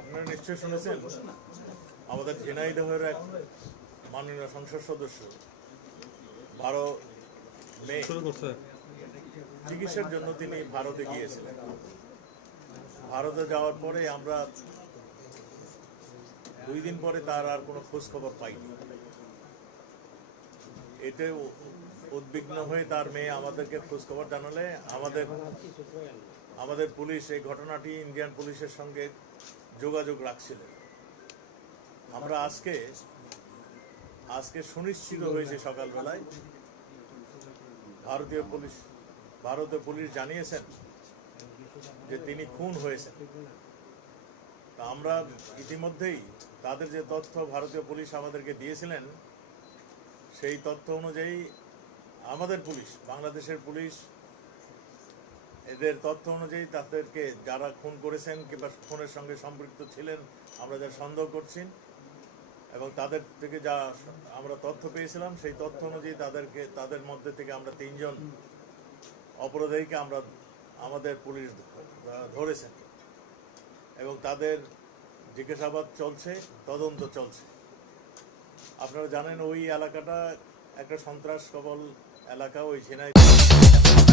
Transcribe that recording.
আপনারা নিশ্চয়ই শুনেছেন আমাদের ঝিনাইদহের এক মাননীয় সংসদ সদস্য 12 মে চিকিৎসার জন্য তিনি ভারতে গিয়েছিলেন। ভারতে যাওয়ার পরে আমরা 2 দিন পরে তার আর কোনো খোঁজ খবর পাইনি। এতে উদ্বিগ্ন হয়ে তার মেয়ে আমাদেরকে খোঁজ খবর জানালে আমাদের পুলিশ এই ঘটনাটি ইন্ডিয়ান পুলিশের সঙ্গে যোগাযোগ রাখছিলেন। আমরা আজকে সুনিশ্চিত হয়েছে সকালবেলায় ভারতীয় পুলিশ জানিয়েছেন যে তিনি খুন হয়েছেন। তা আমরা ইতিমধ্যেই তাদের যে তথ্য ভারতীয় পুলিশ আমাদেরকে দিয়েছিলেন সেই তথ্য অনুযায়ী আমাদের পুলিশ, বাংলাদেশের পুলিশ, এদের তথ্য অনুযায়ী তাদেরকে যারা খুন করেছেন কিংবা খুনের সঙ্গে সম্পৃক্ত ছিলেন আমরা যা সন্দেহ করছি এবং তাদের থেকে যা আমরা তথ্য পেয়েছিলাম সেই তথ্য অনুযায়ী তাদের মধ্যে থেকে আমরা 3 জন অপরাধীকে আমাদের পুলিশ ধরেছেন এবং তাদের জিজ্ঞাসাবাদ চলছে, তদন্ত চলছে। আপনারা জানেন ওই এলাকাটা একটা সন্ত্রাস কবল এলাকা, ওই ঝিনাইদহ